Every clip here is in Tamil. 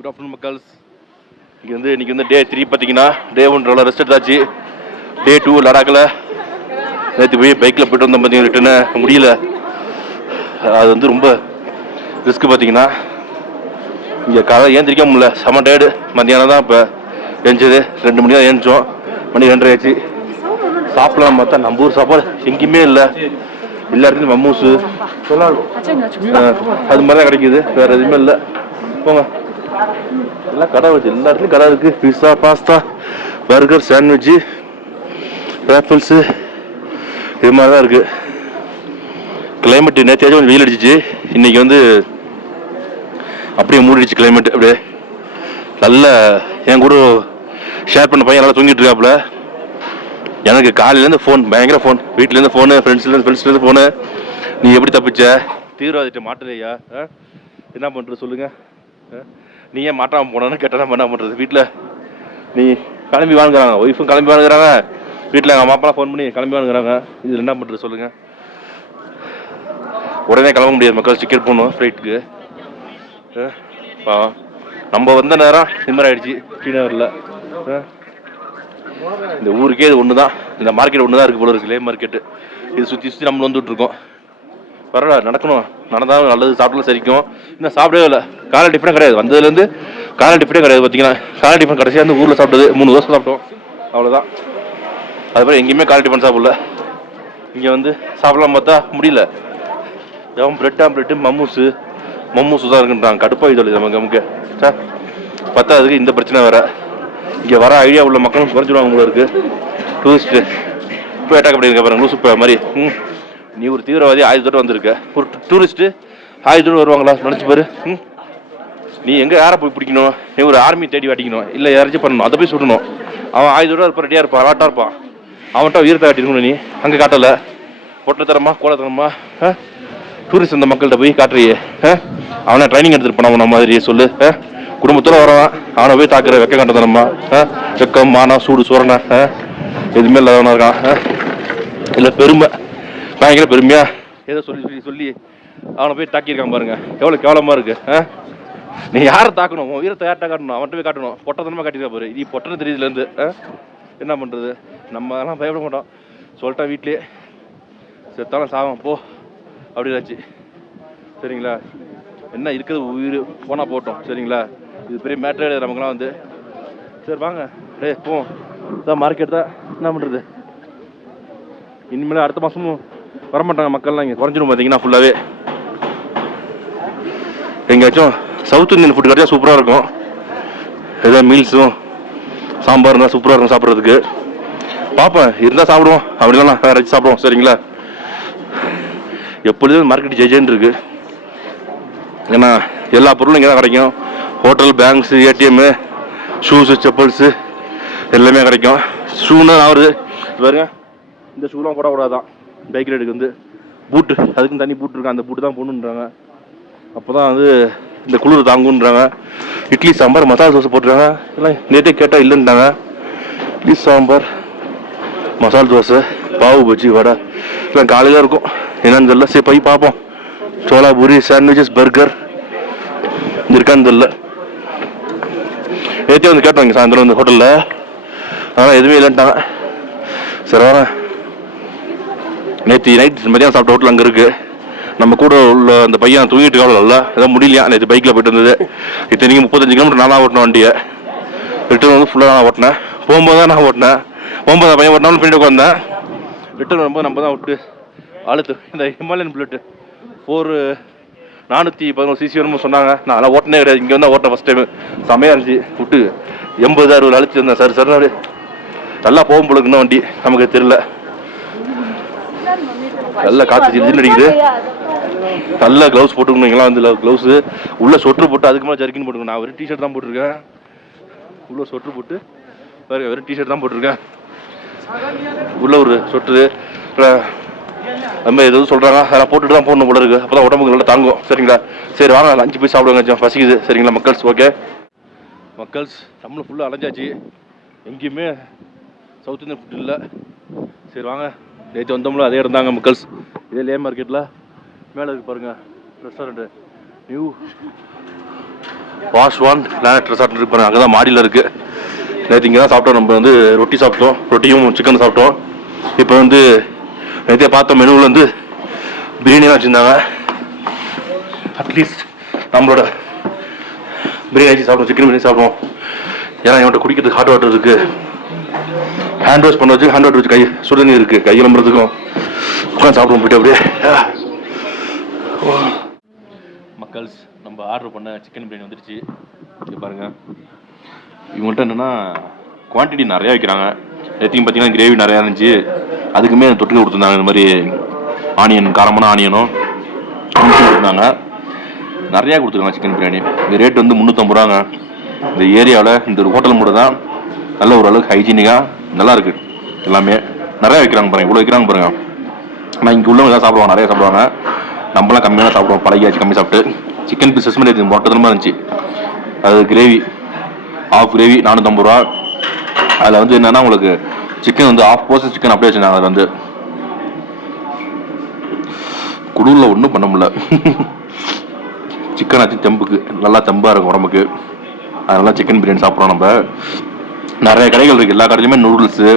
Good afternoon மக்கள்ஸ். இன்னைக்கு வந்து டே 3 பார்த்தீங்கன்னா, டே 1 ரெஸ்ட் எடுத்தாச்சு. டே 2 லடாக்கில் நேற்று போய் பைக்கில் போய்ட்டு வந்தோம். பார்த்தீங்கன்னா ரிட்டர்னு முடியல. அது வந்து ரொம்ப ரிஸ்க். பார்த்தீங்கன்னா இங்கே காலை ஏந்திரிக்க முடியல, செம டயர்டு. மத்தியானம் தான் இப்போ ஏஞ்சது, 2 மணி தான் ஏஞ்சோம். மணி 2:30 ஆச்சு. சாப்பிடலாம் பார்த்தா நம்ம ஊர் சாப்பாடு எங்கேயுமே இல்லை. எல்லா இடத்துலையும் மம்மூஸு அது மாதிரி தான் கிடைக்குது, வேறு எதுவுமே இல்லை. போங்க, எல்லாம் கடை வச்சு எல்லா இடத்துலையும் கடை இருக்குது. Pizza, pasta, burger, sandwich, waffles இது மாதிரி தான் இருக்குது. கிளைமேட்டு நேற்றாச்சும் கொஞ்சம் வெயில் அடிச்சிச்சு, இன்றைக்கி வந்து அப்படியே மூடிடுச்சு கிளைமேட். அப்படியே நல்ல என் கூட ஷேர் பண்ண பையன் நல்லா தூங்கிட்டு இருக்காப்புல. எனக்கு காலையிலேருந்து ஃபோன், பயங்கர ஃபோன், வீட்டிலேருந்து ஃபோனு, ஃப்ரெண்ட்ஸ்லேருந்து ஃபோனு. நீ எப்படி தப்பிச்ச, தீவிரவாதிட்ட மாட்டலையா, என்ன பண்ணுறது சொல்லுங்கள், நீ ஏன் மாட்டாமல் போனான்னு கேட்டால் என்ன பண்ணுறது. வீட்டில் நீ கிளம்பி வாங்குறாங்க, ஒய்ஃபும் கிளம்பி வாங்குறாங்க, வீட்டில் எங்கள் அம்மா அப்பாலாம் ஃபோன் பண்ணி கிளம்பி வாங்குறாங்க. இதில் என்ன பண்ணுறது சொல்லுங்கள். உடனே கிளம்ப முடியாது மக்கள், டிக்கெட் போகணும் ஃப்ளைட்டுக்கு. நம்ம வந்த நேரம் இந்த மாதிரி ஆகிடுச்சு ஸ்ரீநகரில். இந்த ஊருக்கே இது ஒன்று தான், இந்த மார்க்கெட் ஒன்று தான் இருக்குது போல இருக்குது, லே மார்க்கெட்டு. இது சுற்றி நம்ம வந்துட்டுருக்கோம். பரவாயில்ல, நடக்கணும், நடந்தாலும் நல்லது, சாப்பிட்டாலும் சரிக்கும். இன்னும் சாப்பிடவே இல்லை, காலை டிஃபனே கிடையாது. வந்ததுலேருந்து காலை டிஃபனே கிடையாது. பார்த்தீங்கன்னா காலை டிஃபன் கடைசியாக வந்து ஊரில் சாப்பிட்டது 3 தோசை சாப்பிட்டோம், அவ்வளோதான். அதுக்கப்புறம் எங்கேயுமே காலை டிஃபன் சாப்பிடல. இங்கே வந்து சாப்பிடலாம் பார்த்தா முடியல. பிரெட் ஆம்ப்ரெட்டு, மம்மூஸு தான் இருக்குன்றாங்க. கடுப்பாக இது நமக்கு சார். பத்தாததுக்கு இந்த பிரச்சனை வேறு. இங்கே வர ஐடியா உள்ள மக்களும் குறைஞ்சிடுவாங்க போல இருக்குது. டூரிஸ்ட்டு இப்போ அட்டாக் பண்ணியிருக்க பாருங்க, லூசு இப்போ மாதிரி. நீ ஒரு தீவிரவாதி 1000 தடவை வந்திருக்க, ஒரு டூரிஸ்ட்டு 1000 தடவை வருவாங்களா நினச்சி பாரு. நீ எங்கே யாரை போய் பிடிக்கணும், நீ ஒரு ஆர்மி தேடி வாட்டிக்கணும், இல்லை யாராச்சும் பண்ணணும், அதை போய் சுடணும். அவன் 1000 தடவை இருப்பான், ரெடியாக இருப்பான், அலாட்டாக இருப்பான். அவன்கிட்ட உயிரத்தை காட்டிருக்கணும். நீ அங்கே காட்டலை, பொட்டத்தரமா கோலத்தரமா டூரிஸ்ட் அந்த மக்கள்கிட்ட போய் காட்டுறியே. அவனை ட்ரைனிங் எடுத்துகிட்டு போனவன் நம்ம மாதிரி சொல்லு. குடும்பத்தோடு வரவான், அவனை போய் தாக்குற வெக்க கண்டதனமா, வெக்கம், மானம், சூடு, சோரணை எதுவுமே இல்லாதவனா இருக்கான். இல்லை பெருமை, பயங்கர பெருமையா ஏதோ சொல்லி அவனை போய் தாக்கியிருக்கான் பாருங்க, எவ்வளோ கேவலமாக இருக்கு. நீ யாரை தாக்கணும், உன் வீரத்தை யார்கிட்ட காட்டணும், அவன்கிட்ட போய் காட்டணும். பொட்டத்தனமாக காட்டியிருக்கா பாரு. இது பொட்டன்னு தெரியுதுலேருந்து என்ன பண்ணுறது. நம்ம அதெல்லாம் பயப்பட மாட்டோம். சொல்லிட்டா வீட்லேயே செத்தாலும் சாவம் போ அப்படின்னாச்சு. சரிங்களா, என்ன இருக்குது உயிர் போனால் போட்டோம். சரிங்களா, இது பெரிய மேட்டரே கிடையாது நமக்குலாம் வந்து. சரி வாங்க, போ, இதான் மார்க்கெட் தான், என்ன பண்ணுறது. இனிமேல் அடுத்த மாதமும் வரமாட்டாங்க மக்கள்லாம். இங்கே குறைஞ்சிடும் பார்த்தீங்கன்னா ஃபுல்லாகவே. எங்கேயாச்சும் சவுத் இந்தியன் ஃபுட் கிடைச்சா சூப்பராக இருக்கும். ஏதோ மீல்ஸும் சாம்பார் இருந்தால் சூப்பராக இருக்கும் சாப்பிட்றதுக்கு. பார்ப்பேன், இருந்தால் சாப்பிடுவோம், அப்படிலாம் வேறு வச்சு சாப்பிடுவோம். சரிங்களா, எப்பொழுதும் மார்க்கெட் ஜெஜன்னு இருக்குது. ஏன்னா எல்லா பொருளும் இங்கே தான் கிடைக்கும். Hotel, banks, ATM, shoes, chappals எல்லாமே கிடைக்கும். ஷூன்னு ஆகுது பாருங்க. இந்த ஷூலாம் போடக்கூடாதான் பைக் ரைடுக்கு வந்து. பூட்டு, அதுக்குன்னு தனி பூட்டு இருக்கு, அந்த பூட்டு தான் போடணுன்றாங்க. அப்போ தான் வந்து இந்த குளிர் தாங்குன்றாங்க. இட்லி சாம்பார் மசாலா தோசை போட்டுருக்காங்க. எல்லாம் நேற்றே கேட்டால் இல்லைன்ட்டாங்க. இட்லி சாம்பார், மசாலா தோசை, பாவு பஜ்ஜி, வடை எல்லாம் காலையில் இருக்கும். என்னன்னு தெரியல. சரி போய் பார்ப்போம். சோளா பூரி, சாண்ட்விச்சஸ், பர்கர் இருக்கான்னு தெரியல. நேற்றே வந்து கேட்டோம் இங்கே சாயந்தரம் வந்து ஹோட்டலில், அதனால் எதுவுமே இல்லைன்ட்டாங்க. சரி வரேன். நேற்று நைட் மதியானம் சாப்பிட்ட ஹோட்டல் அங்கே இருக்குது. நம்ம கூட உள்ள அந்த பையன் தூங்கிட்டு இருக்காள், இல்லை ஏதாவது முடியலையா. நேற்று பைக்கில் போயிட்டு வந்தது. இத்தனைக்கு 35 கிலோமீட்டர் நான் தான் ஓட்டினேன் வண்டியை. ரிட்டர்ன் வந்து ஃபுல்லாக நான் ஓட்டினேன். போகும்போது தான் நான் ஓட்டினேன். போகும்போது பையன் ஓட்டினாலும் பின்னாடி உட்காந்தேன். ரிட்டர்ன் வரும்போது நம்ம தான் விட்டு அழுத்து. இந்த ஹிமாலயன் புல்லட்டு 411 சிசி வேணும்னு சொன்னாங்க. நான் அதெல்லாம் ஓட்டினே கிடையாது. இங்கே வந்து ஓட்டினேன் ஃபஸ்ட் டைம். செமையாக இருந்துச்சு. விட்டு 80-60 அழுத்து இருந்தேன். சரி அப்படி நல்லா போகும் பொழுதுன்னு வண்டி நமக்கு தெரியல. நல்லா காற்று ஜில்லுன்னு அடிக்குது. நல்ல க்ளவுஸ் போட்டுக்கணும். இங்கெல்லாம் வந்து க்ளவுஸு உள்ள சொட்ரு போட்டு அதுக்கு மேலே ஜர்க்கின் போட்டுக்கணும். நான் வெறும் டிஷர்ட் தான் போட்டிருக்கேன். உள்ள சொட்ரு போட்டு வெறும் டிஷர்ட் தான் போட்டிருக்கேன். உள்ள ஒரு சொட்டு அது மாதிரி எதுவும் சொல்கிறாங்க, அதெல்லாம் போட்டுட்டு தான் போடணும் போல இருக்குது. அப்போ தான் உடம்புக்கு நல்லா தாங்கும். சரிங்களா, சரி வாங்க லஞ்சு போய் சாப்பிடுவாங்க, பசிக்குது. சரிங்களா மக்கள்ஸ், ஓகே மக்கள்ஸ், நம்மளும் ஃபுல்லாக அலைஞ்சாச்சு. எங்கேயுமே சவுத் இந்தியன் ஃபுட் இல்லை. சரி வாங்க, நேற்று வந்தோம்ல அதே இருந்தாங்க மக்கள்ஸ். இதே லே மார்க்கெட்டில் மேலே இருக்கு பாருங்கள் ரெஸ்டாரண்ட்டு, நியூ வாஷ்வான் பிளானட் ரெசார்ட் இருக்கு, அங்கே தான் மாடியில் இருக்குது. நேற்று இங்கே தான் சாப்பிட்டோம். நம்ம வந்து ரொட்டி சாப்பிட்டோம், ரொட்டியும் சிக்கன் சாப்பிட்டோம். இப்போ வந்து நேற்றைய பார்த்த மெனுவில் வந்து பிரியாணி தான் வச்சுருந்தாங்க. அட்லீஸ்ட் நம்மளோட பிரியாணி சாப்பிடுவோம், சிக்கன் பிரியாணி சாப்பிடுவோம். ஏன்னா இவன்கிட்ட குடிக்கிறதுக்கு ஹாட் வாட்டர் இருக்குது, ஹேண்ட் வாஷ் பண்ண வச்சு ஹேண்ட் வாட்டர் வச்சு கை சுடுதண்ணி இருக்குது, கை கிளம்புறதுக்கும் உட்காந்து சாப்பிடுவோம் போயிட்டு அப்படியே. மக்கள்ஸ் நம்ம ஆர்டர் பண்ண சிக்கன் பிரியாணி வந்துடுச்சு. இது பாருங்கள், இவங்கள்ட்ட என்னென்னா குவான்டிட்டி நிறையா வைக்கிறாங்க. எத்தையும் பார்த்தீங்கன்னா கிரேவி நிறையா இருந்துச்சு, அதுக்குமே தொட்டுக்க கொடுத்துருந்தாங்க. இந்த மாதிரி ஆனியன், காரமான ஆனியனும் கொடுத்துருந்தாங்க, நிறையா கொடுத்துருக்காங்க சிக்கன் பிரியாணி. இந்த ரேட் வந்து 350 ரூபாங்க. இந்த ஏரியாவில் இந்த ஒரு ஹோட்டல் மட்டும் தான் நல்ல ஓரளவுக்கு ஹைஜீனிக்காக நல்லா இருக்குது. எல்லாமே நிறையா வைக்கிறாங்க பாருங்கள், இவ்வளோ வைக்கிறாங்க பாருங்கள். ஆனால் இங்கே உள்ளவங்க தான் சாப்பிடுவாங்க, நிறையா சாப்பிடுவாங்க. நம்மளாம் கம்மியாக சாப்பிடுவோம், பழகியாச்சு கம்மி சாப்பிட்டு. சிக்கன் பீசஸ் மாதிரி மொட்டத்தனமாக இருந்துச்சு. அது கிரேவி, ஆஃப் கிரேவி 450 ரூபா. அதில் வந்து என்னென்னா உங்களுக்கு சிக்கன் வந்து ஆஃப் போர்ஷன் சிக்கன் அப்படியே வச்சுருந்தாங்க. அதில் வந்து குடூரில் ஒன்றும் பண்ண முடியல. சிக்கன் ஆச்சு தெம்புக்கு, நல்லா தெம்பாக இருக்கும் உடம்புக்கு. அதனால சிக்கன் பிரியாணி சாப்பிட்றோம். நம்ம நிறைய கடைகள் இருக்குது, எல்லா கடையிலுமே நூடுல்ஸு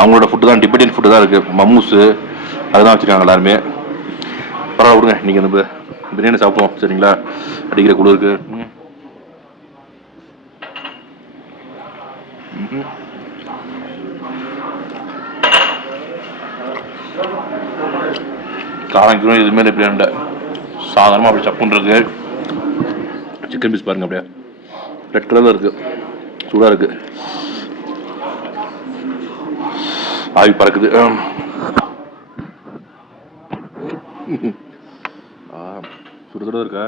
அவங்களோட ஃபுட்டு தான், டிபெட்டியன் ஃபுட்டு தான் இருக்குது. மம்மூஸு அதுதான் வச்சுருக்காங்க எல்லாருமே. பரவாயில்ல விடுங்க, இன்றைக்கி நம்ம பிரியாணி சாப்பிடுவோம் சரிங்களா. அடிக்கிற குளிருக்கு காரம் இதுமாரி பிரியாணி சாதாரணமாக அப்படி சப்புன்னு இருக்கு. சிக்கன் பீஸ் பாருங்க, அப்படியே ரெட் கலரில் இருக்கு, சூடாக இருக்கு, ஆவி பறக்குது. சுட சுட இருக்கா.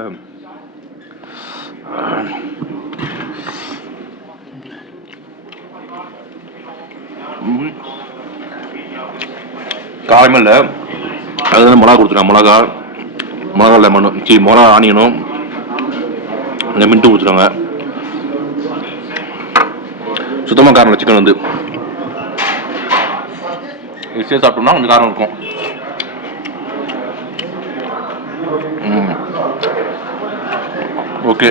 காரமே இல்லை, அது வந்து மிளகா கொடுத்துருக்காங்க. மிளகா லெமனும் மிளகா ஆனியனும் லெமன்ட்டும் கொடுத்துருவாங்க. சுத்தமாக காரம் இல்லை. சிக்கன் வந்து சேர்த்து சாப்பிட்டோம்னா கொஞ்சம் காரம் இருக்கும். ஓகே,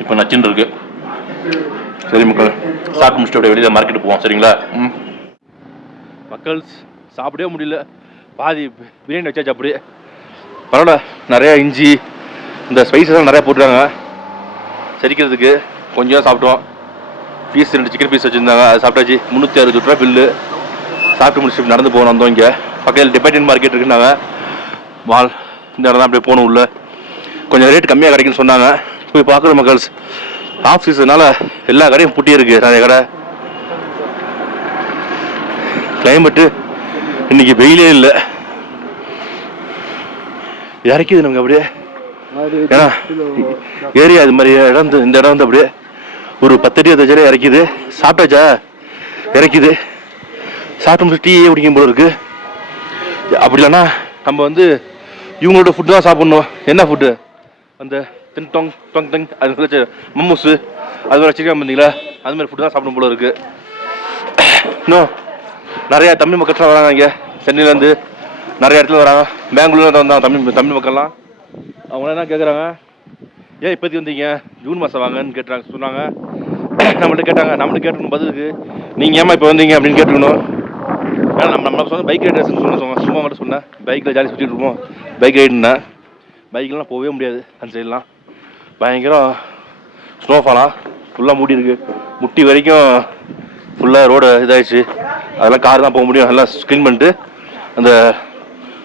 இப்போ நச்சுன்னு இருக்கு. சரி மக்கள், சாப்பிட்டு முடிச்சுட்டு அப்படியே வெளியில் மார்க்கெட்டு போவோம் சரிங்களா. மக்கள் சாப்பிடவே முடியல, பாதி பிரியாணி வச்சாச்சு அப்படியே. பரவாயில்ல, நிறையா இஞ்சி இந்த ஸ்பைசஸ்லாம் நிறையா போட்டுருக்காங்க செரிக்கிறதுக்கு. கொஞ்சம் சாப்பிட்டோம். பீஸ் 2 சிக்கன் பீஸ் வச்சுருந்தாங்க, அது சாப்பிட்டாச்சு. 360 ரூபா பில்லு. சாப்பிட்டு முடிச்சுட்டு நடந்து போகணும். வந்தோம் இங்கே பக்கத்தில் டிபெண்டியன் மார்க்கெட் இருக்குன்னாங்க. மால் இந்த இடம் தான் அப்படியே போகணும். உள்ள கொஞ்சம் ரேட் கம்மியாக கிடைக்குன்னு சொன்னாங்க. போய் பார்க்குற மக்கள்ஸ், ஆஃப் சீசனால எல்லா கடையும் பூட்டி இருக்குது, நிறைய கடை. கிளைமேட்டு இன்னைக்கு வெயிலே இல்லை, இறக்கிது நமக்கு அப்படியே. ஏன்னா ஏரியா இது மாதிரி இடம், இந்த இடம் வந்து அப்படியே ஒரு 10 அடி 15 அடி இறக்கிது. சாப்பிட்டாச்சா? இறக்கிது. சாப்பிட்டு முடிச்சு டீயே குடிக்கும் போல இருக்கு. அப்படி இல்லைன்னா நம்ம வந்து இவங்களோட ஃபுட்டு தான் சாப்பிட்ணும். என்ன ஃபுட்டு? அந்த தின் டொங் டொங் டங் அது மம்மூஸு அது மாதிரி வச்சுருக்காம இருந்தீங்களா, அது மாதிரி ஃபுட்டு தான் சாப்பிடும் போல இருக்கு. இன்னும் நிறையா தமிழ் மக்கள்லாம் வராங்க இங்கே, சென்னையிலேருந்து நிறைய இடத்துல வராங்க. பெங்களூர்லேருந்து வந்தாங்க தமிழ் மக்கள்லாம். அவங்க என்ன கேட்குறாங்க, ஏன் இப்போதைக்கு வந்தீங்க, ஜூன் மாதம் வாங்கன்னு கேட்டுறாங்க சொன்னாங்க. நம்மள்ட்ட கேட்டாங்க, நம்மளுக்கு கேட்டுக்கணும் பதிலுக்கு, நீங்கள் ஏமா இப்போ வந்தீங்க அப்படின்னு கேட்டுக்கணும். ஏன்னா நம்ம சொன்ன பைக் ரைடர்ஸ்ன்னு சொன்ன சும்மா மட்டும் சொன்னேன். பைக்கில் ஜாலி சுற்றிட்டு இருப்போம், பைக் ரைடுன்னா. பைக்லாம் போகவே முடியாது, அந்த சைட்லாம் பயங்கரம் ஸ்னோஃபாலாக ஃபுல்லாக மூடி இருக்கு. முட்டி வரைக்கும் ஃபுல்லாக ரோடு இதாகிடுச்சு. அதெல்லாம் கார் தான் போக முடியும். எல்லாம் க்ளீன் பண்ணிட்டு அந்த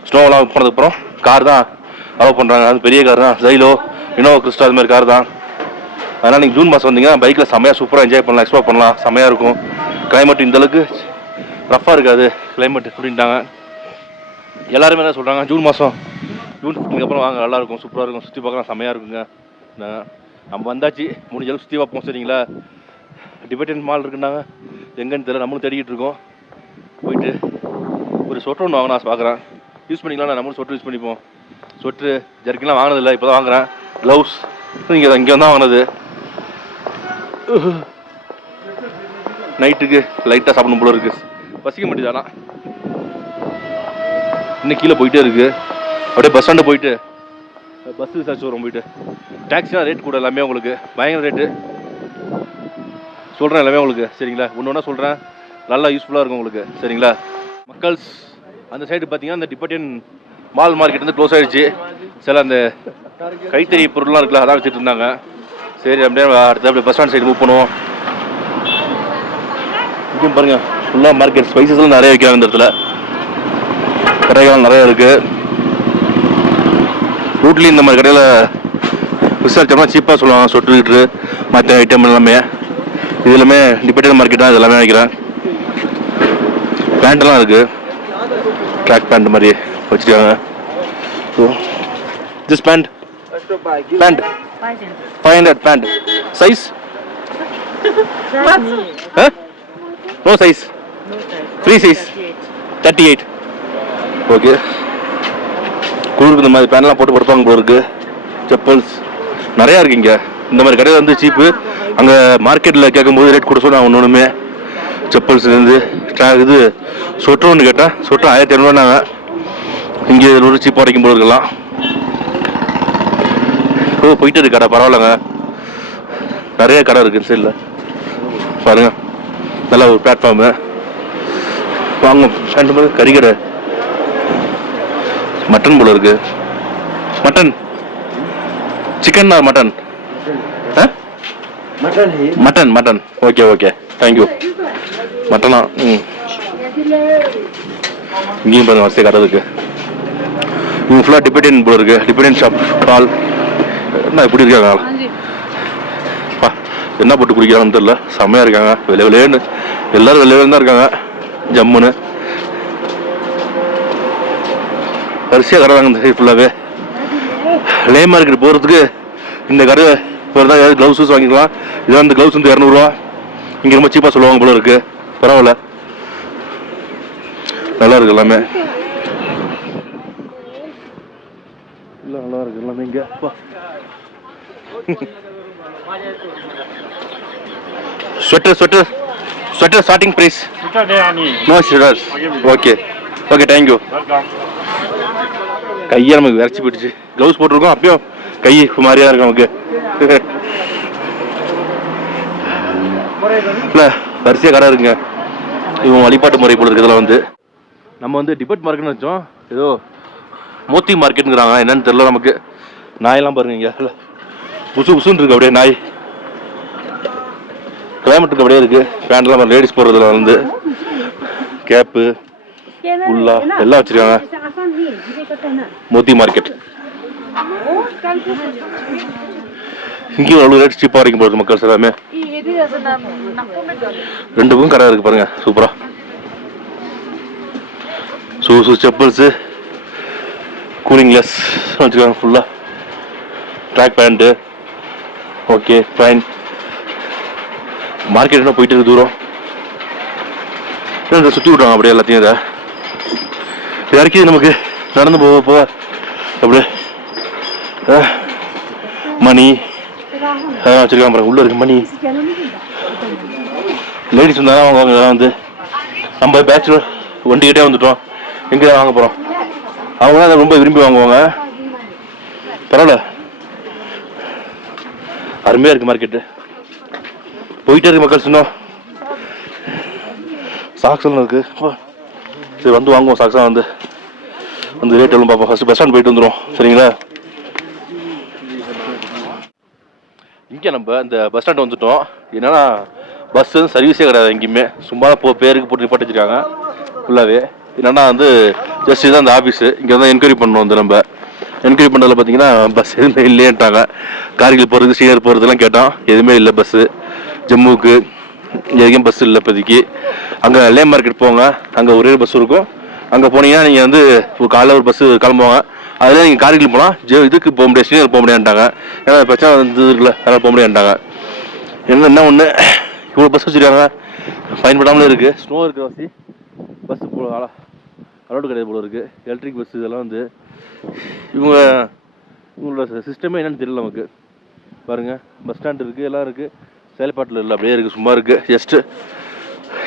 ஸ்னோவெல்லாம் போனதுக்கப்புறம் கார் தான் அலோவ் பண்ணுறாங்க. அது பெரிய கார் தான், ஜைலோ, இனோவா கிறிஸ்டா அது மாதிரி கார் தான். அதனால் நீங்கள் ஜூன் மாதம் வந்தீங்கன்னா பைக்கில் செம்மையாக சூப்பராக என்ஜாய் பண்ணலாம், எக்ஸ்ப்ளோர் பண்ணலாம், செம்மையாக இருக்கும். கிளைமேட் இந்தளவுக்கு ரஃப்பாக இருக்காது கிளைமேட் அப்படின்ட்டாங்க. எல்லாருமே என்ன சொல்கிறாங்க, ஜூன் 15 அப்புறம் வாங்க, நல்லாயிருக்கும், சூப்பராக இருக்கும், சுற்றி பார்க்கலாம், செம்மையாக இருக்குங்க. நம்ம வந்தாச்சு, முடிஞ்ச அளவுக்கு சுற்றி பார்ப்போம் சரிங்களா. டிபெண்டியன் மால் இருக்குன்னாங்க, எங்கன்னு தெரியல, நம்மளும் தேடிக்கிட்டு இருக்கோம். போயிட்டு ஒரு சொட்டர் ஒன்று வாங்கினா பார்க்குறேன், யூஸ் பண்ணிக்கலாம். நம்மளும் சொட்டர் யூஸ் பண்ணிப்போம். சொட்ரு ஜர்க்கின்லாம் வாங்கினதில்லை, இப்போ தான் வாங்குறேன். க்ளவுஸ் இங்கே தான் வாங்கினது. நைட்டுக்கு லைட்டாக சாப்பிடணும் போல இருக்குது, பசிக்க மாட்டேது. ஆனால் இன்னும் கீழே போயிட்டே இருக்குது. அப்படியே பஸ் ஸ்டாண்டு போயிட்டு பஸ் விசாரிச்சு வரும் போயிட்டு. டாக்ஸினா ரேட் கூட எல்லாமே உங்களுக்கு பயங்கர ரேட்டு சொல்கிறேன் எல்லாமே உங்களுக்கு சரிங்களா. ஒன்று ஒன்றா சொல்கிறேன், நல்லா யூஸ்ஃபுல்லாக இருக்கும் உங்களுக்கு சரிங்களா. மக்கள்ஸ் அந்த சைடு பார்த்தீங்கன்னா அந்த டிபர்டியன் மால் மார்க்கெட் வந்து க்ளோஸ் ஆகிடுச்சு. சில அந்த கைத்தறி பொருள்லாம் இருக்குல்ல அதான் வச்சுட்டு இருந்தாங்க. சரி அப்படியே அடுத்த அப்படியே பஸ் ஸ்டாண்ட் சைடு மூவ் பண்ணுவோம். இங்கேயும் பாருங்கள் ஃபுல்லாக மார்க்கெட் ஸ்பைசஸ்லாம் நிறைய வைக்கிறாங்க இந்த இடத்துல. கடைகள் நிறைய இருக்குது. ரூட்லேயும் இந்த மாதிரி கடையில் விசாரிச்சோம்னா சீப்பாக சொல்லுவாங்க. சொட்டு மற்ற ஐட்டம் எல்லாமே இது எல்லாமே டிபெண்டன்ட் மார்க்கெட் தான். இது எல்லாமே வைக்கிறேன். பேண்ட்லாம் இருக்குது, ட்ராக் பேண்ட் மாதிரி வச்சுருக்காங்க. So this pant 500 pant size no size free size 38. Okay குளிருக்கு இந்த மாதிரி பேண்ட்லாம் போட்டு கொடுப்பாங்க போல இருக்குது. செப்பல்ஸ் நிறையா இருக்குது இங்கே. இந்த மாதிரி கடையில் வந்து சீப்பு. அங்கே மார்க்கெட்டில் கேட்கும்போது ரேட் கூட சொன்னால் ஒன்றுமே செப்பல்ஸ்லேருந்து இது சொட்டர் ஒன்று கேட்டேன். சொட்டர் 1500 இங்கே ஒரு சீப்பாக வரைக்கும் போல இருக்கலாம். ஓ போயிட்டு இருக்கு கடை பரவாயில்லங்க. நிறைய கடை இருக்குது சைடில் பாருங்க. நல்லா ஒரு பிளாட்ஃபார்மு வாங்க. ரெண்டு பேர் கறிக்கடை மட்டன் போல இருக்கு. Mutton chicken or mutton? Mutton mutton okay okay thank you. மட்டனா? இங்கேயும் பாருங்க வரிசை கடை இருக்கு. இவங்க ஃபுல்லாக டிபெண்டியன் போல இருக்கு. டிபெண்டியன் ஷாப் பால் என்ன இப்படி இருக்காங்க. என்ன போட்டு குடிக்கிறாங்கன்னு தெரியல. செம்மையாக இருக்காங்க. விலை விலையேன்னு எல்லாரும் விலை தான் இருக்காங்க. ஜம்முன்னு வரிசையாக கடை தாங்க இந்த சைடு ஃபுல்லாகவே. லே மார்க்கெட் போகிறதுக்கு இந்த கடை வேறு தான் ஏதாவது க்ளவுஸ் வாங்கிக்கலாம். இதான் இந்த க்ளவுஸ் வந்து 200 இங்கே ரொம்ப சீப்பாக சொல்லுவாங்க போல இருக்கு. பரவாயில்ல நல்லா இருக்கு எல்லாமே. இல்லை நல்லா இருக்கு எல்லாமே இங்கே. Sweater sweater sweater starting price no sweaters. Okay okay thank you. கையை நமக்கு விரைச்சி போயிடுச்சு. க்ளவுஸ் போட்டிருக்கோம் அப்பயும் கை மாதிரியா இருக்கு நமக்கு. இல்லை வரிசையாக கடை இருக்குங்க. இவங்க வழிபாட்டு முறை போல இருக்கு. இதெல்லாம் வந்து நம்ம வந்து டிபெட் மார்க்கெட்னு வச்சோம். ஏதோ மோத்தி மார்க்கெட்டுங்கிறாங்க. என்னன்னு தெரியல நமக்கு. நாயெல்லாம் பாருங்க இங்கே புசு புசுன்னு இருக்கு. அப்படியே நாய் கிளைமேட்டுக்கு அப்படியே இருக்கு. பேண்ட்லாம் லேடிஸ் போடுறதுல வந்து கேப்பு ஃபுல்லா எல்லாம் வச்சிருக்காங்க. மோத்தி மார்க்கெட் இங்கேயும் அவ்வளோ ரேட் சீப்பாக வரைக்கும் போகுது மக்கள் எல்லாமே. 2 பக்கம் கடை இருக்கு பாருங்க சூப்பரா. ஷூஸு செப்பல்ஸு கூலிங் கிளாஸ் வச்சுருக்காங்க ஃபுல்லாக. Track pant okay fine. Market என்ன போயிட்டு இருக்கு தூரம். இதை சுற்றி விட்றாங்க அப்படியே எல்லாத்தையும். இதை இறக்கி நமக்கு நடந்து போக அப்படியே மணி அதெல்லாம் வச்சுருக்காங்க பாருங்க. உள்ளே இருக்கு மணி. லேடிஸ் வந்தாலும் அவங்க இதெல்லாம் வந்து நம்ம பேச்சுலர் வண்டிக்கிட்டே வந்துட்டோம். எங்கே வாங்க போகிறோம். அவங்க தான் ரொம்ப விரும்பி வாங்குவாங்க. பரவாயில்ல அருமையாக இருக்குது மார்க்கெட்டு. போயிட்டே இருக்கு மக்கள். சொன்னோம் சாக்ஸ் எல்லாம் இருக்குது. சரி வந்து வாங்குவோம் சாக்ஸாக வந்து ரேட் எல்லாம் பார்ப்போம். ஃபஸ்ட்டு பஸ் ஸ்டாண்ட் போயிட்டு வந்துடும் சரிங்களா. இங்கே நம்ம இந்த பஸ் ஸ்டாண்ட் வந்துட்டோம். என்னன்னா பஸ் வந்து சர்வீஸே கிடையாது எங்கேயுமே. சும்மா பேருக்கு போட்டு நிப்பாட்டி வச்சுருக்காங்க ஃபுல்லாகவே. என்னன்னா வந்து ஜஸ்ட் இதுதான் இந்த ஆஃபீஸு. இங்கே வந்து என்கொயரி பண்ணணும். வந்து நம்ம என்கொயரி பண்ணுறதுல பார்த்தீங்கன்னா பஸ் எதுவுமே இல்லையேன்ட்டாங்க. கார்கில் போகிறது ஸ்ரீநகர் போகிறதுலாம் கேட்டோம். எதுவுமே இல்லை பஸ்ஸு. ஜம்முவுக்கு எங்கேயும் பஸ் இல்லை இப்போதைக்கு. அங்கே லே மார்க்கெட் போங்க, அங்கே ஒரே பஸ் இருக்கும். அங்கே போனீங்கன்னா நீங்கள் வந்து ஒரு காலைல ஒரு பஸ்ஸு கிளம்புவாங்க. அதில் நீங்கள் கார்கில் போனால் இதுக்கு போக முடியாது, ஸ்ரீநகர் போக முடியாதுட்டாங்க. ஏன்னா பிரச்சனை வந்து இருக்குல்ல அதனால் போக முடியாதுட்டாங்க. என்ன ஒன்று இவ்வளோ பஸ் வச்சுருக்காங்க பயன்படாமலே இருக்குது. ஸ்னோ இருக்கிற வாசி பஸ்ஸு போல அலோடு கிடையாது போல இருக்குது. எலக்ட்ரிக் பஸ்ஸு இதெல்லாம் வந்து இவங்களோட சிஸ்டமே என்னென்னு தெரியல நமக்கு. பாருங்கள் பஸ் ஸ்டாண்ட் இருக்குது, எல்லாம் இருக்குது, செயல்பாட்டில் இல்லை, அப்படியே இருக்குது, சும்மா இருக்குது. ஜஸ்ட்டு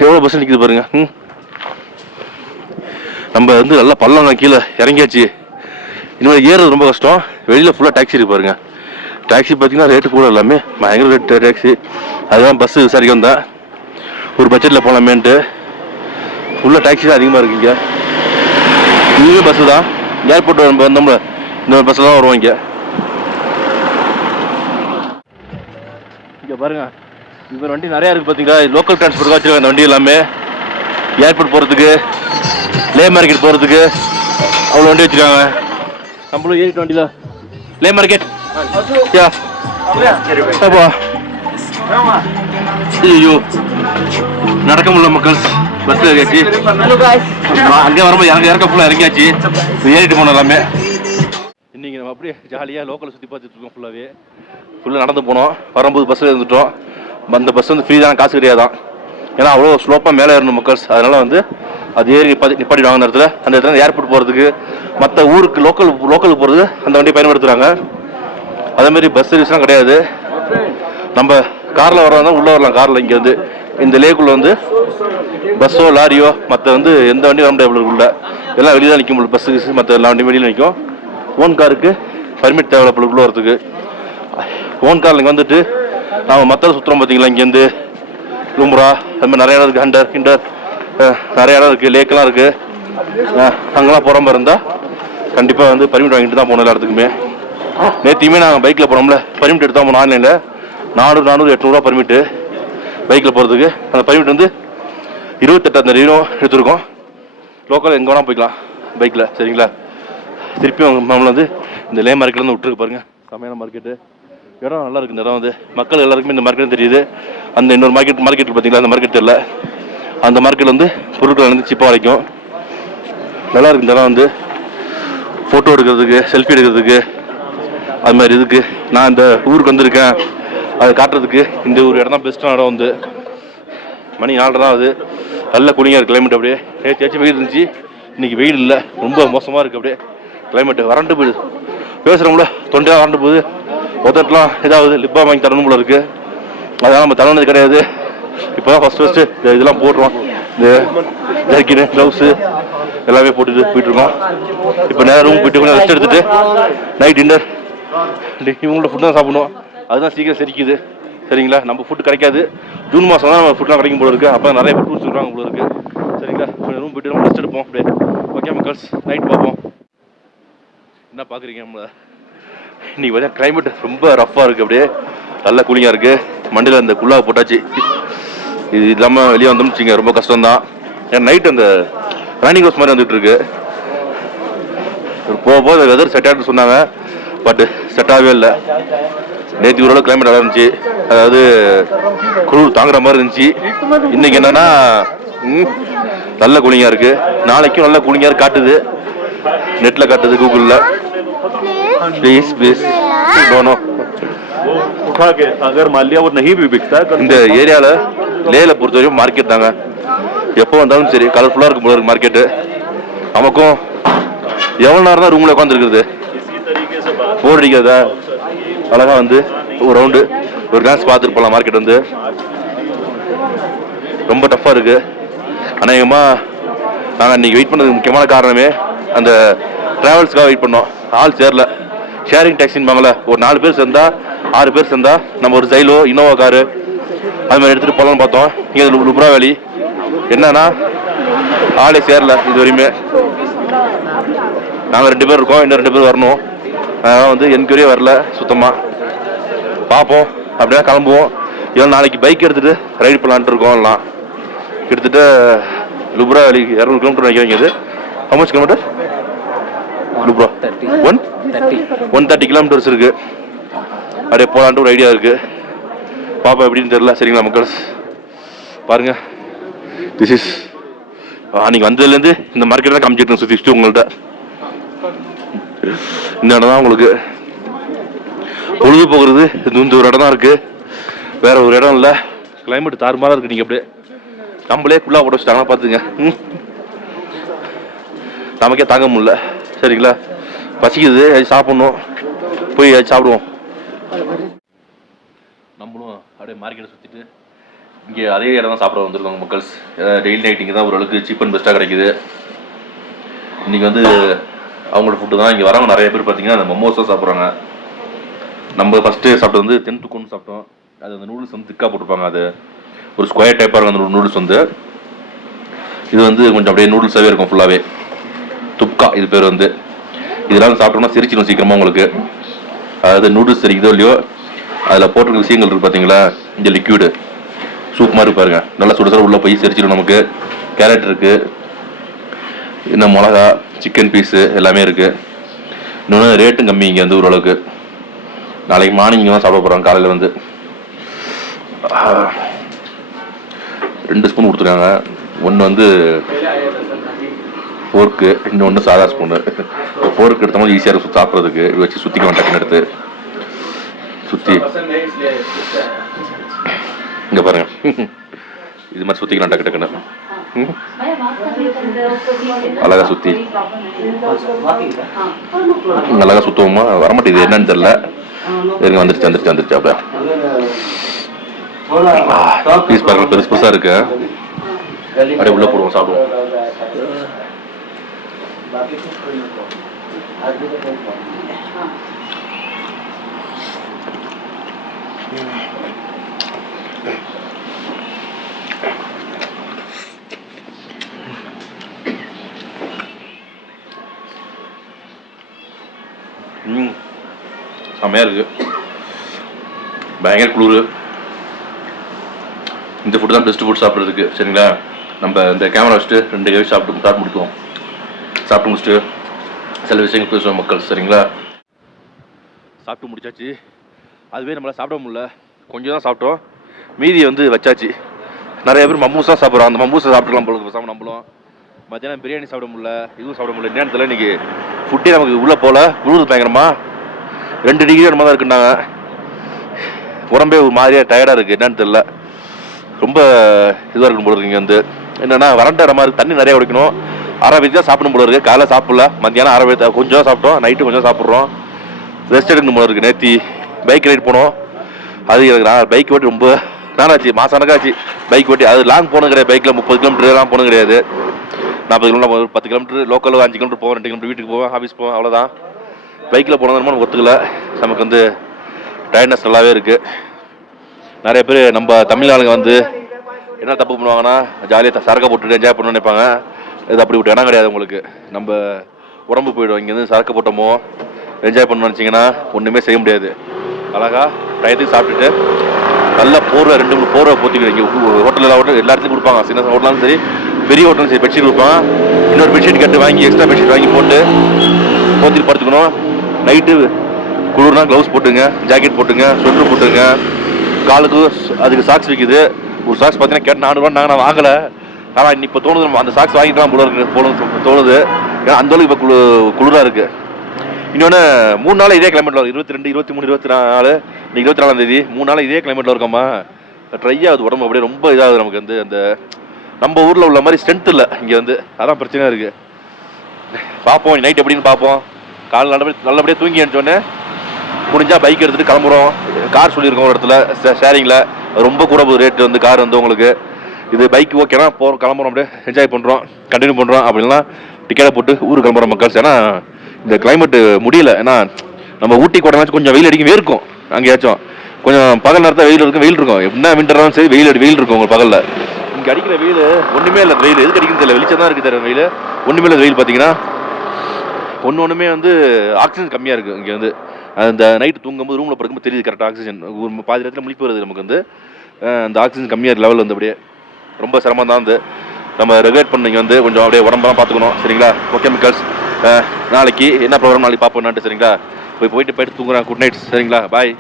எவ்வளோ பஸ் நிற்கிது பாருங்கள். நம்ம வந்து நல்லா பள்ளம் கீழே இறங்கியாச்சு. இனிமேல் ஏறுறது ரொம்ப கஷ்டம். வெளியில் ஃபுல்லாக டாக்ஸி இருக்கு பாருங்க. டாக்ஸி பார்த்தீங்கன்னா ரேட்டு கூட எல்லாமே பயங்கர ரேட் டாக்ஸி. அதுதான் பஸ்ஸு விசாரிக்க வந்தேன் ஒரு பட்ஜெட்டில் போகலாமேன்ட்டு. ஃபுல்லாக டாக்ஸி தான் அதிகமாக இருக்குங்க. இங்கே பஸ்ஸு தான் ஏர்போர்ட் வந்தோம்ல இந்த பஸ்ஸில் தான் வருவோம். இங்கே பாருங்க இந்த வண்டி நிறையா இருக்குது பார்த்தீங்களா. லோக்கல் டிரான்ஸ்போர்ட் வச்சுருக்காங்க அந்த வண்டி எல்லாமே. ஏர்போர்ட் போகிறதுக்கு லே மார்க்கெட் போகிறதுக்கு அவ்வளோ வண்டி வச்சுருக்காங்க. நம்மளும் ஏறிட்டு வண்டியில் லே மார்க்கெட் ஐயோ நடக்க முடியல மக்கள். பஸ்ஸில் இருக்காச்சு. அங்கே வரும்போது இறக்க ஃபுல்லாக இறங்கியாச்சு. ஏறிட்டு போனோம் எல்லாமே. இன்னைக்கு நம்ம அப்படியே ஜாலியாக லோக்கலை சுற்றி பார்த்துட்டு இருக்கோம். ஃபுல்லாக நடந்து போனோம். வரும்போது பஸ்ஸில் இருந்துட்டோம். அந்த பஸ் வந்து ஃப்ரீ தான், காசு கிடையாதான். ஏன்னா அவ்வளோ ஸ்லோப்பாக மேலே ஏறணும் மக்கள்ஸ். அதனால் வந்து அது ஏறி நிப்பாட்டிடுவாங்க அந்த இடத்துல. அந்த இடத்துல ஏர்போர்ட் போகிறதுக்கு மற்ற ஊருக்கு லோக்கலுக்கு போகிறது அந்த வண்டியை பயன்படுத்துகிறாங்க. அதேமாதிரி பஸ் சர்வீஸ்லாம் கிடையாது. நம்ம காரில் வரதா உள்ளே வரலாம். காரில் இங்கே வந்து இந்த லேக்குள்ளே வந்து பஸ்ஸோ லாரியோ மற்ற வந்து எந்த வண்டியும் வர முடியாது. உள்ள எல்லாம் வெளியே தான் நிற்கும். பஸ்ஸு மற்ற எல்லா வண்டியும் வெளியில் நிற்கும். ஓன் காருக்கு பர்மிட் தேவையில்ல உள்ள வரதுக்கு. ஓன் காரில் இங்கே வந்துட்டு நாம் மற்ற சுற்றுறோம் பார்த்தீங்களா. இங்கேருந்து லும்ரா அது மாதிரி நிறைய இடம் இருக்குது. ஹிண்டர் நிறைய இடம் இருக்குது. லேக்கெல்லாம் இருக்குது. அங்கெல்லாம் போகிற மாதிரி இருந்தால் கண்டிப்பாக வந்து பர்மிட் வாங்கிட்டு தான் போகணும் எல்லா இடத்துக்குமே. நேற்றுமே நாங்கள் பைக்கில் போனோம்ல பர்மிட் எடுத்து தான் போனோம். ஆன்லைனில் 400 800 பர்மிட்டு பைக்கில் போகிறதுக்கு. அந்த பர்மிட் வந்து 28,000 எடுத்துருக்கோம். லோக்கல் எங்கே வேணால் போய்க்கலாம் பைக்கில். சரிங்களா. திருப்பியும் நம்மளை வந்து இந்த லே மார்க்கெட்லேருந்து விட்டுருக்கு பாருங்கள். செமையான மார்க்கெட்டு. இடம் நல்லா இருக்குது. இந்த இடம் வந்து மக்கள் எல்லாருக்குமே இந்த மார்க்கெட் தெரியுது. அந்த இன்னொரு மார்க்கெட் பார்த்தீங்களா, அந்த மார்க்கெட் தெரியல. அந்த மார்க்கெட்டில் வந்து பொருட்கள் வந்து சிப்பாக கிடைக்கும். நல்லா இருக்குது இந்த இடம் வந்து ஃபோட்டோ எடுக்கிறதுக்கு செல்ஃபி எடுக்கிறதுக்கு அது மாதிரி இதுக்கு. நான் இந்த ஊருக்கு வந்திருக்கேன் அதை காட்டுறதுக்கு இந்த ஒரு இடம் தான் பெஸ்ட்டான இடம். வந்து மணி 4:30 தான் ஆகுது. நல்ல கூலிங்காக இருக்குது கிளைமேட். அப்படியே நேற்று வெயில் இருந்துச்சு, இன்றைக்கி வெயில் இல்லை. ரொம்ப மோசமாக இருக்குது அப்படியே கிளைமேட்டு. வறண்டு போகுது. பேசுகிறோம்ல தொண்டையாக வறண்டு போகுது. ஒருத்தட்டெலாம் ஏதாவது லிப்பா வாங்கி தரணும் போல இருக்குது. அதனால் நம்ம தரணுது கிடையாது. இப்போ தான் ஃபஸ்ட்டு இதெல்லாம் போட்டுருவோம். இந்த ஜர்க்கின்னு க்ளவுஸு எல்லாமே போட்டுட்டு போயிட்டுருக்கோம். இப்போ நேரம் ரூம் போயிட்டு கொஞ்சம் ரெஸ்ட் எடுத்துகிட்டு நைட் டின்னர் இவங்களோட ஃபுட்டு தான் சாப்பிடணும். அதுதான் சீக்கிரம் செரிக்குது. சரிங்களா. நம்ம ஃபுட்டு கிடைக்காது. ஜூன் மாதம் தான் நம்ம ஃபுட்லாம் கிடைக்கும் போல இருக்குது. அப்போ நிறைய பேர் டூர்ஸ் சொல்கிறாங்க போல இருக்குது. சரிங்களா. கொஞ்சம் ரூம் போய்ட்டு நம்ம ரெஸ்ட் எடுப்போம் அப்படியே. ஓகே மக்கள்ஸ், நைட் பார்ப்போம். என்ன பார்க்குறீங்க நம்மளை. இன்றைக்கி பார்த்தீங்கன்னா கிளைமேட் ரொம்ப ரஃப்பாக இருக்குது. அப்படியே நல்ல கூலிங்காக இருக்குது. மண்டியில் அந்த குள்ளாக போட்டாச்சு. இது இல்லாமல் வெளியே வந்தோம்னு வச்சுங்க ரொம்ப கஷ்டம்தான். ஏன்னா நைட் அந்த ரன்னிங் ஹவுஸ் மாதிரி வந்துட்டு இருக்கு. போக வெதர் செட் ஆகிட்டு சொன்னாங்க. பட் செட் ஆகவே இல்லை. நேற்று ஓரளவு கிளைமேட் நல்லா இருந்துச்சு. அதாவது குளிர் தாங்குற மாதிரி இருந்துச்சு. இன்னைக்கு என்னன்னா நல்ல கூலிங்காக இருக்கு. நாளைக்கும் நல்ல கூலிங்காக காட்டுது. நெட்டில் காட்டுது கூகுளில். ப்ளீஸ் இந்த ஏரியாவில் லேல பொறுத்த வரைக்கும் மார்க்கெட் தாங்க. எப்போ வந்தாலும் சரி கலர்ஃபுல்லாக இருக்கும் போல இருக்கு மார்க்கெட்டு. நமக்கும் எவ்வளோ நேரம் தான் ரூமில் உட்காந்துருக்குறது, போர் அடிக்காதா. அழகாக வந்து ஒரு ரவுண்டு ஒரு டான்ஸ் பார்த்துட்டு போகலாம். மார்க்கெட் வந்து ரொம்ப டஃப்பாக இருக்குது. அநேகமாக நாங்கள் இன்றைக்கி வெயிட் பண்ணதுக்கு முக்கியமான காரணமே அந்த ட்ராவல்ஸ்க்காக வெயிட் பண்ணோம். ஆள் சேரல. ஷேரிங் டாக்ஸின்பாங்களே, ஒரு 4 பேர் சேர்ந்தா 6 பேர் சேர்ந்தா நம்ம ஒரு ஜைலோ இனோவா காரு அது மாதிரி எடுத்துகிட்டு போகலான்னு பார்த்தோம். இங்கே லுப்ரா வேலி என்னன்னா ஆளே சேரல இது வரையுமே. நாங்கள் 2 பேர் இருக்கோம், இன்னும் 2 பேர் வரணும். அதனால் வந்து என்கொயரியே வரல சுத்தமாக. பார்ப்போம், அப்படின்னா கிளம்புவோம். இல்லை நாளைக்கு பைக் எடுத்துகிட்டு ரைடு பண்ணலான்ட்டு இருக்கோம். எல்லாம் கிட்டத்தட்ட லுப்ரா வேலி 200 கிலோமீட்டர் நினைக்கிறீங்க. இது how much kilometer? லுப்ரா 130 கிலோமீட்டர்ஸ் இருக்குது. அப்படியே போகலான்ட்டு ஒரு ஐடியா இருக்குது. பாப்பா எப்படின்னு தெரியல. சரிங்களா மக்கள், பாருங்க. திஸ் இஸ் அன்றைக்கி வந்ததுலேருந்து இந்த மார்க்கெட் தான் காமிச்சிட்டு சுற்றி உங்கள்கிட்ட. இந்த இடம் தான் உங்களுக்கு பொழுது போகிறது. இந்த ஒரு இடம் தான் இருக்குது, வேற ஒரு இடம் இல்லை. கிளைமேட் தாறுமாறாக இருக்குது. நீங்கள் அப்படியே நம்மளே ஃபுல்லாக போட்டு வச்சுட்டாங்கன்னா பார்த்துங்க. நமக்கே தாங்க முடியல. சரிங்களா, பசிக்குது, அது சாப்பிட்ணும். போய் அது சாப்பிடுவோம். நம்மளும் அப்படியே மார்க்கெட்டை சுற்றிட்டு இங்கே அதே இடம் தான் சாப்பிட வந்துருக்காங்க மக்கள்ஸ். டெய்லி நைட் இங்கே தான் ஓரளவுக்கு சீப் அண்ட் பெஸ்ட்டாக கிடைக்குது. இன்றைக்கி வந்து அவங்களோட ஃபுட்டு தான். இங்கே வரவங்க நிறைய பேர் பார்த்தீங்கன்னா அந்த மோமோஸ் தான் சாப்பிட்றாங்க. நம்ம ஃபஸ்ட்டு சாப்பிட்டது வந்து தென்துக்குன்னு சாப்பிட்டோம். அது அந்த நூடுல்ஸ் வந்து திக்காக போட்டிருப்பாங்க. அது ஒரு ஸ்கொயர் டைப்பாக இருக்கும் அந்த நூடுல்ஸ் வந்து. இது வந்து கொஞ்சம் அப்படியே நூடுல்ஸாகவே இருக்கும் ஃபுல்லாகவே. துப்கா இது பேர் வந்து. இதெல்லாம் சாப்பிட்டோம்னா சிரிச்சிடும் சீக்கிரமாக உங்களுக்கு. அதாவது நூடுல்ஸ் தெரியுதோ இல்லையோ அதில் போட்டிருக்க விஷயங்கள் இருக்குது பார்த்தீங்களா, இந்த லிக்யூடு சூப் மாதிரி பாருங்க, நல்லா சுட சுட உள்ளே போய் சிரிச்சிடும் நமக்கு. கேரட் இருக்குது, இன்னும் மிளகா, சிக்கன் பீஸு எல்லாமே இருக்குது. இன்னொன்று ரேட்டும் கம்மி இங்கே வந்து ஓரளவுக்கு. நாளைக்கு மார்னிங் இங்கே தான் சாப்பிட போகிறாங்க. காலையில் வந்து 2 ஸ்பூன் கொடுத்துருக்காங்க. ஒன்று வந்து ஃபோர்க்கு, இன்னொன்று சாதா ஸ்பூனு. ஃபோர்க்கு எடுத்தோம்னா ஈஸியாக இருக்கும் சாப்பிட்றதுக்கு. இது வச்சு சுற்றிக்கலாம் டக்குன்னு எடுத்து சுற்றி. இங்கே பாருங்க, இது மாதிரி சுற்றிக்கலாம் டக்கு டக்குன்னு அழகா சுற்றி அழகா சுற்றுவோமா. வரமாட்டேங்குது என்னன்னு தெரியல. வந்துருச்சு அப்படியே. பீஸ் பாருங்க, பெருசு பெருசாக இருக்கு. அப்படியே உள்ள போடுவோம், சாப்பிடுவோம். செம்மையா இருக்கு, பயங்கர குளிர். இந்த ஃபுட் தான் பெஸ்ட் ஃபுட் சாப்பிட்றதுக்கு. சரிங்களா, நம்ம இந்த கேமரா வச்சுட்டு 2 கை சாப்பிட்டு முடிக்குவோம். சாப்பிட்டு முடிச்சுட்டு சில விஷயங்கள் பேசுவோம் மக்கள். சரிங்களா, சாப்பிட்டு முடிச்சாச்சு. அதுவே நம்மளால் சாப்பிட முடியல, கொஞ்சம் தான் சாப்பிட்டோம். மீதி வந்து வச்சாச்சு. நிறைய பேர் மம்மூஸ் தான் சாப்பிட்றோம். அந்த மம்மூஸை சாப்பிட்டுக்கலாம் போல சாப்பிட நம்மளும். மத்தியானம் பிரியாணி சாப்பிட முடியல, இதுவும் சாப்பிட முடியல. நேரத்தில் இன்றைக்கி ஃபுட்டே நமக்கு உள்ளே போகல. குளிர் பயங்கரமாக 2 டிகிரி அந்த மாதிரி தான் இருக்குன்னாங்க. உடம்பே ஒரு மாதிரியாக டயர்டாக இருக்குது. என்னன்னு தெரியல, ரொம்ப இதுவாக இருக்கணும் போல இங்கே வந்து. என்னென்னா வறண்ட மாதிரி தண்ணி நிறையா குடிக்கணும். அரை வச்சு தான் சாப்பிடும் போல இருக்குது. காலைல சாப்பிடல, மத்தியானம் அரை வச்சு கொஞ்சம் சாப்பிட்டோம், நைட்டு கொஞ்சம் சாப்பிட்றோம். ரெஸ்ட் எடுக்கணும் போல இருக்குது. நேற்று பைக் ரைட் போனோம். அது எனக்கு நான் பைக் ஓட்டி ரொம்ப நாளாச்சு, மாதம் கணக்காச்சு பைக் ஓட்டி. அது லாங் போகணும் கிடையாது. பைக்கில் 30 கிலோமீட்டர்லாம் போகணும் கிடையாது. 40 கிலோமீட்டர், 10 கிலோமீட்டர் லோக்கலில் 5 கிலோமீட்டர் போவோம், 2 கிலோமீட்டர் வீட்டுக்கு போவேன், ஆஃபீஸ் போவேன், அவ்வளோதான். பைக்கில் போனது நமக்கு ஒத்துக்கல. நமக்கு வந்து டயர்ட்னஸ் நல்லாவே இருக்குது. நிறைய பேர் நம்ம தமிழ் ஆளுங்க வந்து என்ன தப்பு பண்ணுவாங்கன்னா, ஜாலியாக சரக்கை போட்டுட்டு என்ஜாய் பண்ணணும்னு நினைப்பாங்க. இது அப்படி விட்டு இடம் கிடையாது உங்களுக்கு. நம்ம உடம்பு போயிடும். இங்கேருந்து சரக்கு போட்டோமோ என்ஜாய் பண்ணணும்னு நினச்சிங்கன்னா ஒன்றுமே செய்ய முடியாது. அழகாக டயத்துக்கு சாப்பிட்டுட்டு நல்லா போர்வை 2-3 போர்வை போத்திக்கிறேன். இங்கே ஹோட்டலில் எல்லா இடத்துலையும் கொடுப்பாங்க. சின்ன ஹோட்டலும் சரி, பெரிய ஹோட்டலும் சரி, பெட்ஷீட் கொடுப்பாங்க. இன்னொரு பெட்ஷீட் கட்டு வாங்கி, எக்ஸ்ட்ரா பெட்ஷீட் வாங்கி போட்டு போத்திட்டு படுத்துக்கணும். நைட்டு குளிர்னா க்ளவுஸ் போட்டுங்க, ஜாக்கெட் போட்டுங்க, ஸ்வெட்டர் போட்டுங்க. காலுக்கு அதுக்கு சாக்ஸ் விற்கிது. ஒரு சாக்ஸ் பார்த்தீங்கன்னா கேட்டு 400 ரூபா. நான் வாங்கலை. ஆனால் இப்போ தோணுது நம்ம அந்த சாக்ஸ் வாங்கிக்கலாம் போல தோணுது. ஏன்னா அந்தளவுக்கு இப்போ குளிராக இருக்குது. இன்னொன்று 3 நாள் இதே கிளைமேட்டில் வரும். 22, 23, 24, இன்னைக்கு 24ஆம் தேதி. 3 நாள் இதே கிளைமேட்டில் இருக்கோமா. ட்ரை ஆகுது உடம்பு, அப்படியே ரொம்ப இதாகுது நமக்கு வந்து. அந்த நம்ம ஊரில் உள்ள மாதிரி ஸ்ட்ரென்த் இல்லை இங்கே வந்து. அதான் பிரச்சனையாக இருக்குது. பார்ப்போம் நைட் எப்படின்னு பார்ப்போம். காலை நல்லபடியாக தூங்கி அனுப்பிச்சோன்னே முடிஞ்சால் பைக் எடுத்துகிட்டு கிளம்புறோம். கார் சொல்லியிருக்கோம் ஒரு இடத்துல ஷேரிங்கில். ரொம்ப கூட போகுது ரேட்டு வந்து கார் வந்து உங்களுக்கு. இது பைக் ஓகேனா போகிறோம், கிளம்புறோம், அப்படியே என்ஜாய் பண்ணுறோம், கண்டினியூ பண்ணுறோம். அப்படின்னா டிக்கெட்டை போட்டு ஊருக்கு கிளம்புறோம் மக்கள்ஸ். ஏன்னா இந்த கிளைமேட்டு முடியல. ஏன்னா நம்ம ஊட்டி கோட்டைனாச்சும் கொஞ்சம் வெயில் அடிக்கும் இருக்கும். அங்கேயாச்சும் கொஞ்சம் பகல் நேரத்தில் வெயில் இருக்கும். எப்படின்னா விண்டர்னாலும் சரி வெயில் இருக்கும் உங்களுக்கு பகலில். இங்கே அடிக்கிற வெயில் ஒன்றுமே இல்லை. வெயில் எதுக்கு அடிக்குன்னு தெரியல, வெளிச்சம் தான் இருக்குது. தர வெயில் ஒன்றுமே இல்லை. வெயில் பார்த்தீங்கன்னா ஒன்றுமே வந்து ஆக்சிஜன் கம்மியாக இருக்குது இங்கே வந்து. அந்த நைட்டு தூங்கும்போது ரூமில் படுக்கும்போது தெரியுது கரெக்டாக ஆக்சிஜன். பாதி நேரத்தில் முழிப்பு வருது நமக்கு வந்து. அந்த ஆக்சிஜன் கம்மியாக லெவல் வந்து அப்படியே ரொம்ப சிரமம் தான் வந்து. நம்ம ரெகுலேட் பண்ணிங்க வந்து கொஞ்சம் அப்படியே உடம்பெல்லாம் பார்த்துக்கணும். சரிங்களா, ஓகே மிக்கல்ஸ். நாளைக்கு என்ன ப்ரோக்ராம் நாளைக்கு பார்ப்போம்னாட்டு. சரிங்களா, போயிட்டு தூங்குறேன். Good night. சரிங்களா, பாய்.